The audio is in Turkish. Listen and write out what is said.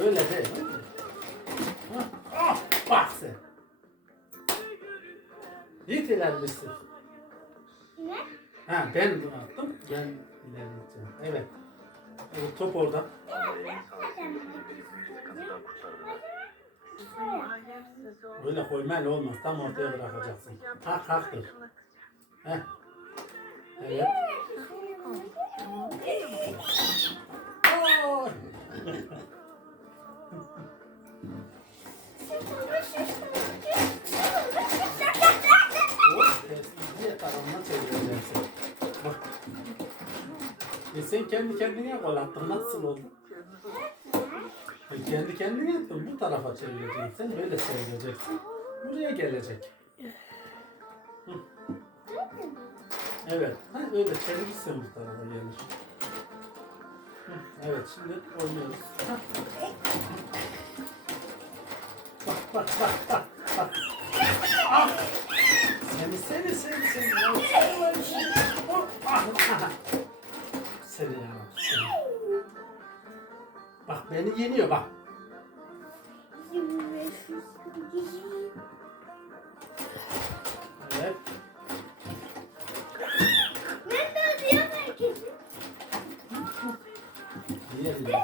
Öyle değil. Ha? Ah, bak sen. Git ilerlesin. Ne? Ha ben bunu attım. Ben ilerleyeceğim. Evet. Evet top orada. Öyle koymayla olmaz. Tam ortaya bırakacaksın. Hak haktır. Heh. Evet. E sen kendi kendine gol attın. Nasıl oldu? E kendi kendine attın. Bu tarafa çevireceksin. Sen böyle çevireceksin. Buraya gelecek. Hı. Evet. Ha, öyle çevirirsen bu tarafa gelir. Hı, Evet şimdi oynuyoruz. Bak bak bak bak bak. Ah! Seni seni seni seni. Seni Bak beni yeniyor bak. Evet. Nerede diyor herkesi? Niye biliyor?